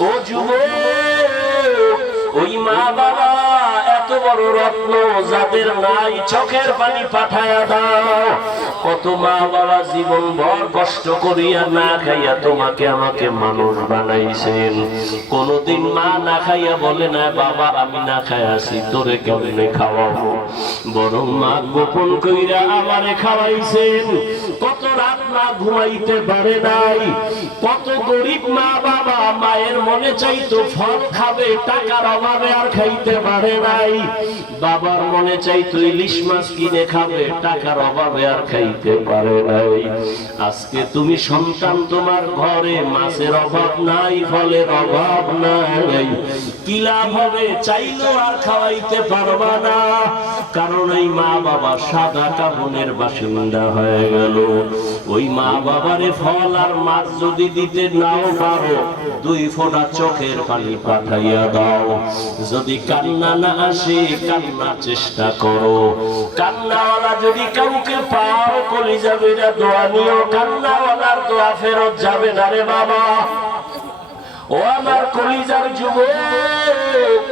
ও যুবক, ওই মা বাবা এত বড় রত্ন যাদের নাই, চোখের পানি পাঠায়া দাও। কত মা বাবা জীবন ভর কষ্ট করিয়া না খাইয়া তোমাকে আমাকে মানুষ বানাইছেন, কোনদিন মা না খাইয়া বলে না বাবা আমি না খাই আসি, তোরে কেমনে খাওয়াবো, বরং মা গোপন কইরা আমারে খাওয়াইছেন। কত রাত না ঘুমাইতে পারে নাই, কত গরিব মা বাবা মায়ের মনে চাইতো ফল খাবে, টাকার অভাবে আর খাইতে পারে নাই। বাবার মনে চাইতো ইলিশ মাছ কিনে খাবে, টাকার অভাবে আর খাইতে পারে নাই। আজকে তুমি সন্তান, তোমার ঘরে মাছের অভাব নাই, ফলের অভাব নাই, কি লাভ হবে? চাইলেও আর খাওয়াইতে পারবা না, কারণ এই মা বাবা সাদা কাফনের বাসিন্দা হয়ে গেল। ওই মা বাবারে ফল আর মাছ যদি দিতে নাও পারো, 2 ফোঁটা চোখের পানি পাঠাইয়া দাও। যদি কান্না না আসে, কান্নার চেষ্টা করো। কান্নাওয়ালা যদি কাউকে পাও, কলিজা বেরা দোয়া নিও, কান্নাওয়ালার দোয়া ফেরত যাবে না রে বাবা। ও আমার কলিজার যুবক,